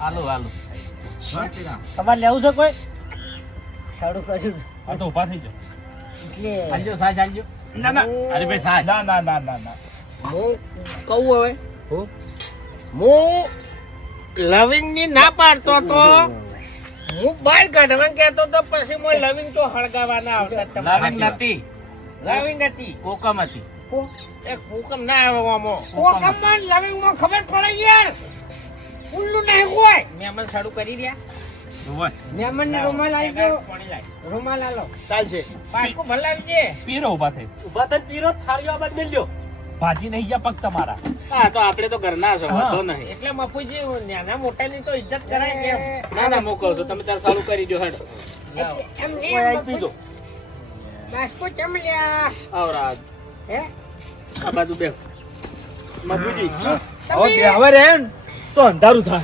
હાલો હાલો તમારે લેવું છે કોઈ? સારું કર્યું. આ તો ઊભા થઈ જાઓ. એટલે હાલજો સાસ હાલજો. ના ના અરે ભાઈ સાસ. ના ના ના ના ના હું કહું હવે હું લવિંગ ની ના પાડતો તો હું બહાર કાઢવા કહેતો તો પછી હું લવિંગ તો હળગાવાના આવતા તમારા. લાવિંગ નથી લવિંગ હતી કોકમ હતી. એ કોકમ ના આવે આમાં. કોકમમાં લવિંગ માં ખબર પડે યાર. ઉલ્લુ નહીં કોઈ. મહેમાન સારું કરી રહ્યા. ઓય મહેમાન ને રૂમાલ આલજો. રૂમાલ આલો. ચાલશે પાટકો ભલાવજે. પીરો ઊભા થઈ. ઉભા થઈને પીરો થાળીઓ આ બાજુ મેલ્યો. ભાજી નહીં ગયા પગ તમારા. હા તો આપણે તો ઘરના છો હા. વાંધો નહીં. એટલે મફુજી નાના મોટા ની તો ઇજ્જત કરાય કેમ? ના ના મોકલો છો તમે તાર ચાલુ કરી દો હેડો. એટલે એમ કોઈ આઈ નહીં પીજો. બાસ્કો ચમલ્યા. આવરા હે? આ બાજુ બેસો. મફુજી હવે બે હવે રે ને તો અંધારું થાય